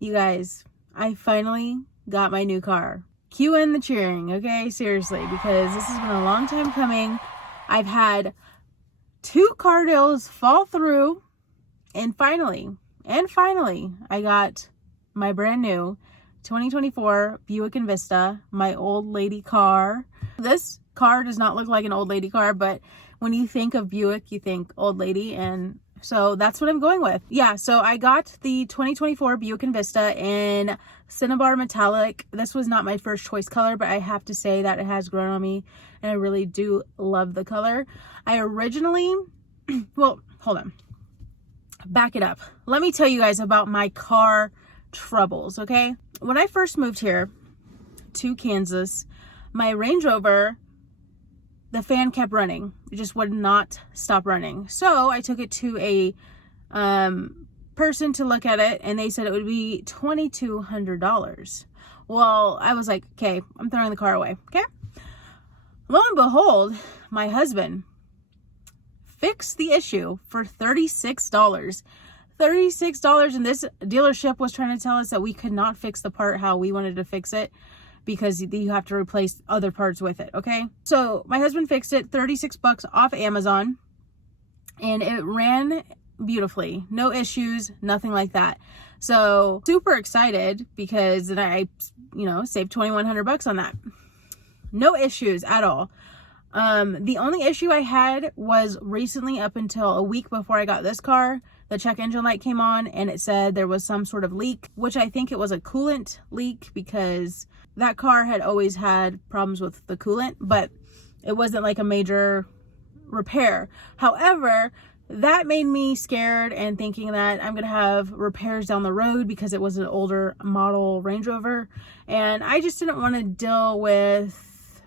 You guys, I finally got my new car. Cue in the cheering, okay? Seriously, because this has been a long time coming. I've had 2 car deals fall through, and finally, I got my brand new 2024 Buick Envista, my old lady car. This car does not look like an old lady car, but when you think of Buick, you think old lady, and so that's what I'm going with. Yeah, so I got the 2024 Buick Envista in Cinnabar Metallic. This was not my first choice color, but I have to say that it has grown on me, and I really do love the color. I originally, well, hold on. Back it up. Let me tell you guys about my car troubles, okay? When I first moved here to Kansas, my Range Rover, the fan kept running. It just would not stop running. So I took it to a person to look at it, and they said it would be $2,200. Well, I was like, okay, I'm throwing the car away. Okay. Lo and behold, my husband fixed the issue for $36. $36, and this dealership was trying to tell us that we could not fix the part how we wanted to fix it, because you have to replace other parts with it, okay? So my husband fixed it, 36 bucks off Amazon, and it ran beautifully. No issues, nothing like that. So super excited because then I saved 2,100 bucks on that. No issues at all. The only issue I had was recently, up until a week before I got this car, the check engine light came on and it said there was some sort of leak, which I think it was a coolant leak, because that car had always had problems with the coolant, but it wasn't like a major repair. However, that made me scared and thinking that I'm going to have repairs down the road, because it was an older model Range Rover, and I just didn't want to deal with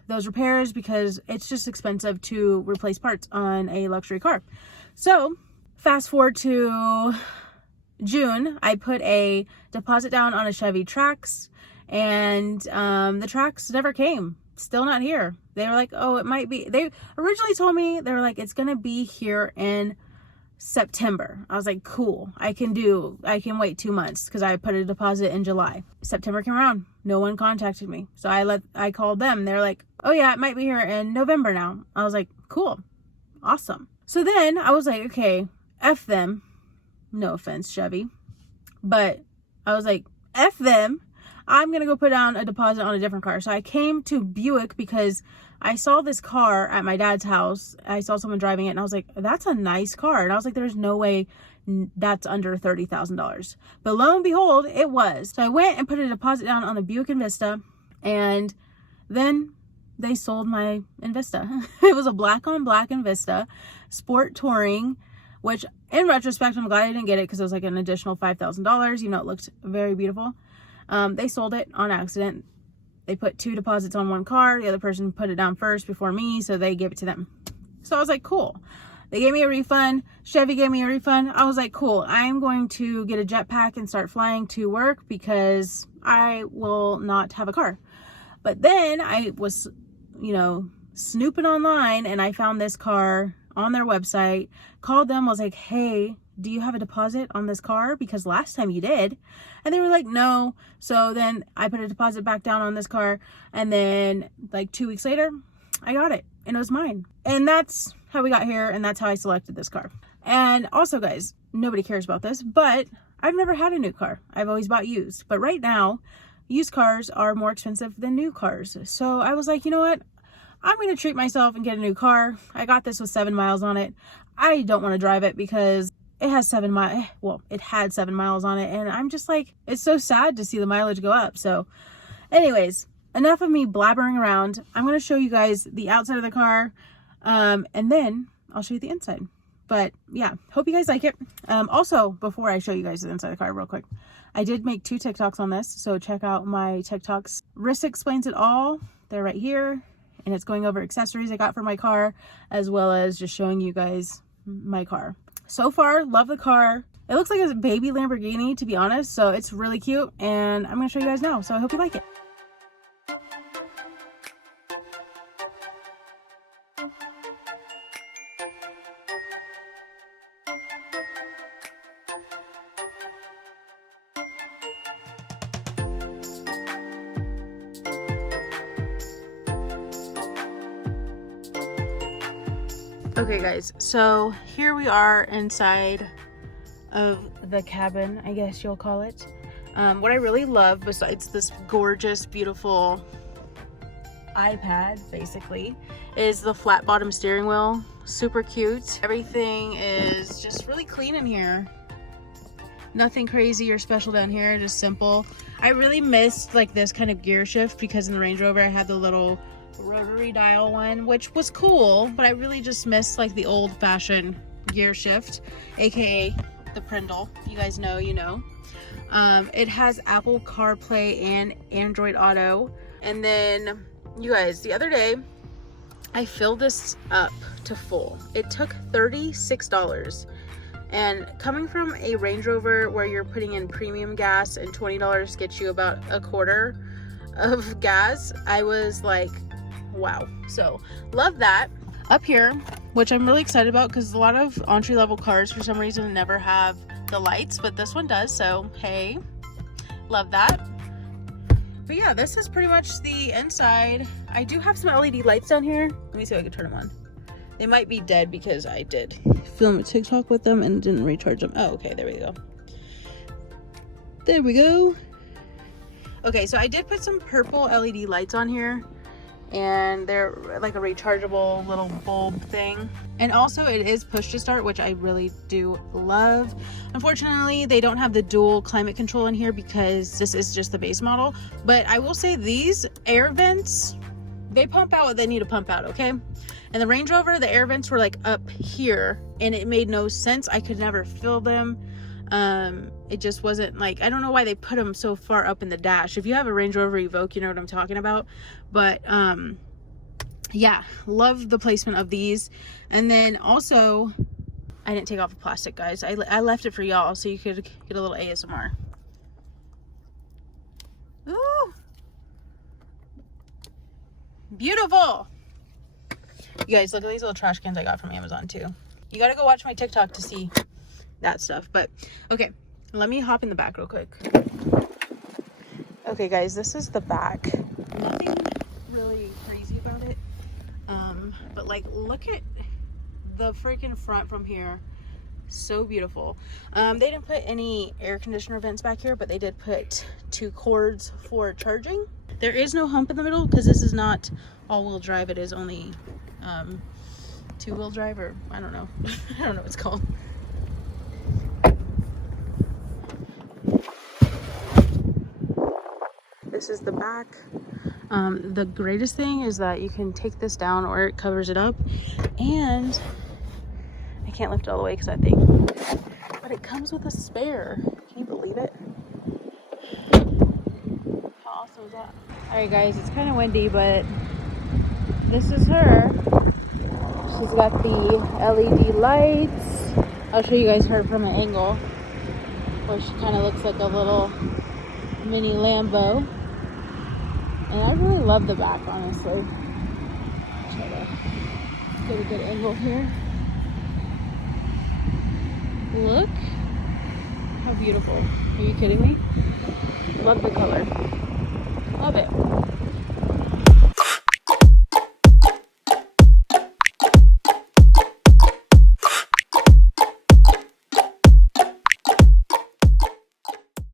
those repairs because it's just expensive to replace parts on a luxury car. So fast forward to June, I put a deposit down on a Chevy Trax, and the Trax never came. Still not here. They were like, oh, it might be. They originally told me, they were like, it's gonna be here in September. I was like, cool, I can wait 2 months, because I put a deposit in July. September came around, no one contacted me, so I called them. They're like, oh yeah, it might be here in November now. I was like, cool, awesome. So then I was like, okay, F them. No offense, Chevy, but I was like, F them. I'm gonna go put down a deposit on a different car. So I came to Buick because I saw this car at my dad's house. I saw someone driving it, and I was like, that's a nice car. And I was like, there's no way that's under $30,000. But lo and behold, it was. So I went and put a deposit down on the Buick Envista, and then they sold my Envista. It was a black on black Envista, sport touring, which in retrospect, I'm glad I didn't get it, because it was like an additional $5,000. It looked very beautiful. They sold it on accident. They put 2 deposits on one car. The other person put it down first before me, so they gave it to them. So I was like, cool. They gave me a refund. Chevy gave me a refund. I was like, cool. I'm going to get a jetpack and start flying to work, because I will not have a car. But then I was, snooping online, and I found this car on their website, called them, was like, hey, do you have a deposit on this car? Because last time you did. And they were like, no. So then I put a deposit back down on this car, and then like 2 weeks later, I got it, and it was mine. And that's how we got here, and that's how I selected this car. And also, guys, nobody cares about this, but I've never had a new car. I've always bought used. But right now, used cars are more expensive than new cars. So I was like, you know what? I'm going to treat myself and get a new car. I got this with 7 miles on it. I don't want to drive it because it has 7 miles. Well, it had 7 miles on it. And I'm just like, it's so sad to see the mileage go up. So anyways, enough of me blabbering around. I'm going to show you guys the outside of the car. And then I'll show you the inside. But yeah, hope you guys like it. Also, before I show you guys the inside of the car real quick, I did make 2 TikToks on this. So check out my TikToks. Rissa Explains It All. They're right here. And it's going over accessories I got for my car, as well as just showing you guys my car. So far, love the car. It looks like a baby Lamborghini, to be honest. So it's really cute, and I'm going to show you guys now. So I hope you like it. Okay guys, so here we are inside of the cabin, I guess you'll call it. What I really love, besides this gorgeous, beautiful iPad, basically, is the flat bottom steering wheel. Super cute. Everything is just really clean in here. Nothing crazy or special down here, just simple. I really missed like this kind of gear shift because in the Range Rover I had the little rotary dial one, which was cool, but I really just missed like the old-fashioned gear shift, aka the Prindle. You guys know, you know. It has Apple CarPlay and Android Auto. And then, you guys, the other day I filled this up to full. It took $36. And coming from a Range Rover where you're putting in premium gas and $20 gets you about a quarter of gas, I was like, wow. So love that. Up here, which I'm really excited about because a lot of entry-level cars for some reason never have the lights, but this one does, so hey, love that. But yeah, this is pretty much the inside. I do have some LED lights down here. Let me see if I can turn them on. They might be dead because I did film a TikTok with them and didn't recharge them. Oh, okay, there we go. There we go. Okay, so I did put some purple LED lights on here, and they're like a rechargeable little bulb thing. And also it is push to start, which I really do love. Unfortunately, they don't have the dual climate control in here because this is just the base model. But I will say these air vents, they pump out what they need to pump out, okay? And the Range Rover, the air vents were like up here and it made no sense. I could never fill them. It just wasn't like, I don't know why they put them so far up in the dash. If you have a Range Rover Evoque, you know what I'm talking about. But yeah, love the placement of these. And then also, I didn't take off the plastic, guys. I left it for y'all so you could get a little ASMR. Ooh, beautiful. You guys, look at these little trash cans I got from Amazon too. You gotta go watch my TikTok to see that stuff. But okay, let me hop in the back real quick. Okay guys, this is the back. Nothing really crazy about it, but like, look at the freaking front from here. So beautiful. They didn't put any air conditioner vents back here, but they did put 2 cords for charging. There is no hump in the middle because this is not all-wheel drive. It is only 2-wheel drive, or I don't know. I don't know what it's called. This is the back. The greatest thing is that you can take this down or it covers it up, and I can't lift it all the way because that thing, but it comes with a spare. Can you believe it? How awesome is that? All right guys, it's kind of windy, but this is her. She's got the LED lights. I'll show you guys her from an angle where she kind of looks like a little mini Lambo. And I really love the back, honestly. Try to get a good angle here. Look how beautiful. Are you kidding me? Love the color. Love it.